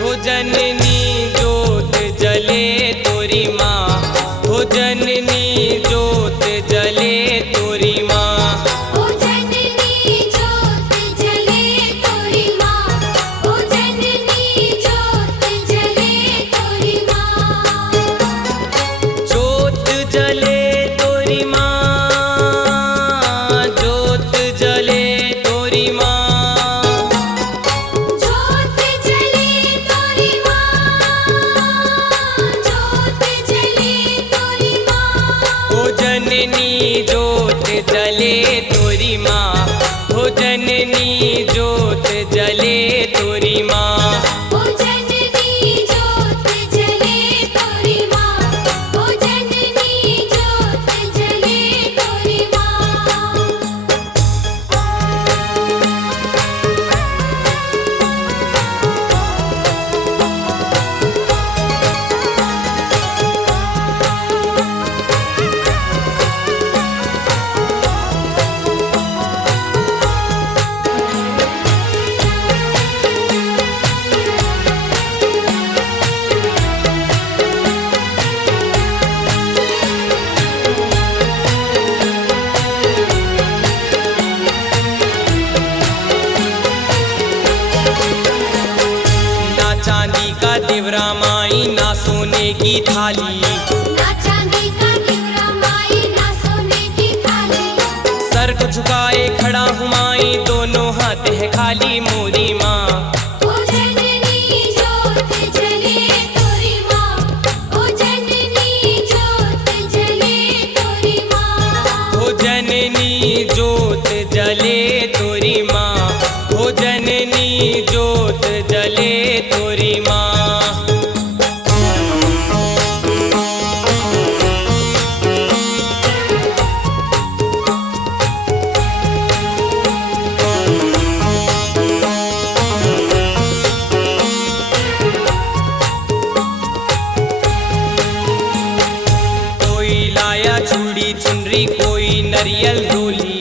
हो जननी जोत जले तोरी माँ, हो जननी जोत जले तोरी माँ, हो जननी जोत जले तोरी माँ, हो जननी जोत जले तोरी माँ। जोत जले तोरी माँ, जोत जले तोरी माँ, जोत जले तोरी माँ, जोत जले तोरी माँ। हो जननी जोत जले तोरी माँ, हो जननी जोत जले तोरी माँ, हो जननी जोत जले तोरी माँ, हो जननी जोत जले तोरी माँ। ना चांदी का दिवरा माई, ना सोने की थाली, ना चांदी का दिवरा माई, ना सोने की थाली। सर को झुकाए खड़ा हूँ माई, दोनों हाथ है खाली मोरी माँ, हो जननी जोत जले तोरी माँ, हो जननी जोत जले तोरी माँ। हो जननी जोत जले तोरी माँ, हो जननी जोत जले तोरी माँ। कोई लाया चूड़ी चुनरी, कोई नरियल डोली,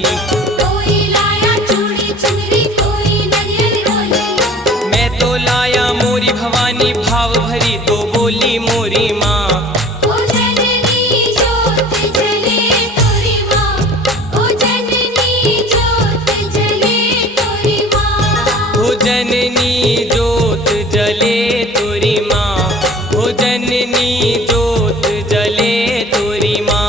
कोई लाया चूड़ी चुनरी, कोई नरियल डोली। मैं तो लाया मोरी भवानी, भाव भरी तो बोली मोरी माँ, हो जननी जोत जले तोरी माँ, हो जननी जोत जले तोरी माँ। हो जननी जोत जले तोरी माँ, हो जननी जोत जले तोरी माँ।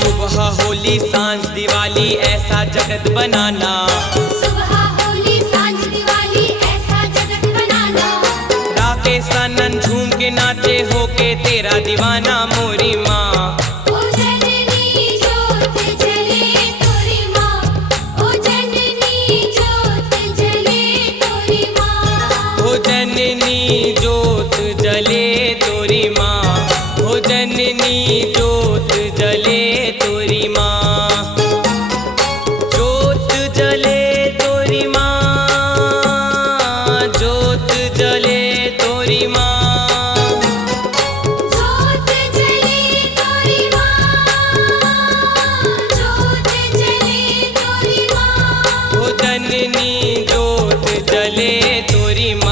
सुबह होली सांझ दिवाली ऐसा जगत बनाना, सुबह होली सांझ दिवाली ऐसा जगत बनाना। राकेश आनंद झूम के नाचे होके तेरा दीवाना मोरी माँ, हो जननी जोत जले तोरी माँ, हो जननी जोत जले तोरी माँ। हो जननी जोत जले तोरी माँ, हो जननी जोत जले तोरी माँ। जोत जले तोरी माँ, जोत जले तोरी माँ, जोत जले तोरी माँ, जोत जले तोरी माँ। हो जननी जोत जले तोरी माँ।